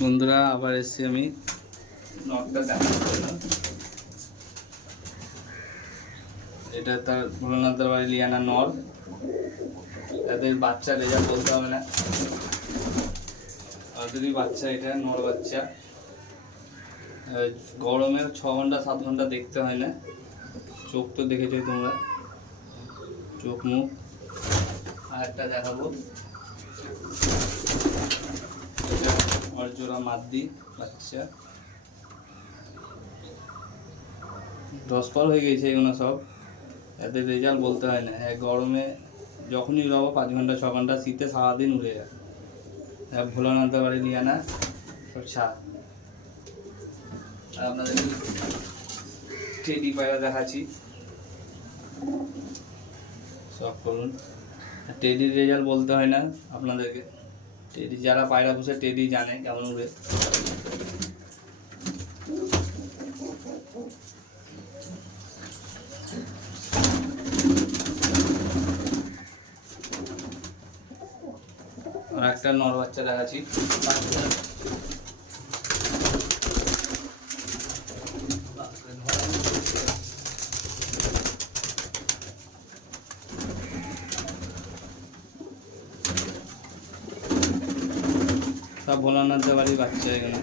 বন্ধুরা আবার এসেছি আমি নটটা দেখার জন্য। এটা তার ভোলানাথের বাড়ি লিয়ানা নর। এদের বাচ্চা রেজাল্ট বলতে হবে না, ওদেরই বাচ্চা, এটা নর বাচ্চা। গরমে 6 ঘন্টা 7 ঘন্টা দেখতে হয় না। চোখ তো দেখেছো তোমরা, চোখ মুখ। আর একটা দেখাবো, আর জোড়া মাদ্দি বাচ্চা, 10 পার হয়ে গেছে এগুলো সব। এদের রেজাল্ট বলতে হয় না। গরমে যখনই উড়াবো 5 ঘন্টা 6 ঘন্টা, শীতে সারাদিন উড়ে যায়। ভোলানাথের বাড়ি লিয়ানা সব ছা। আর আপনাদের টেডি পায়রা দেখাচ্ছি, সব করুন। টেডির রেজাল্ট বলতে হয় না আপনাদেরকে। টেডি যারা পায়রা বসে টেডি জানে কেমন উড়ে। আর একটা নর বাচ্চা দেখাচ্ছি। সব ভোলানাথের বাড়ির বাচ্চা এখানে।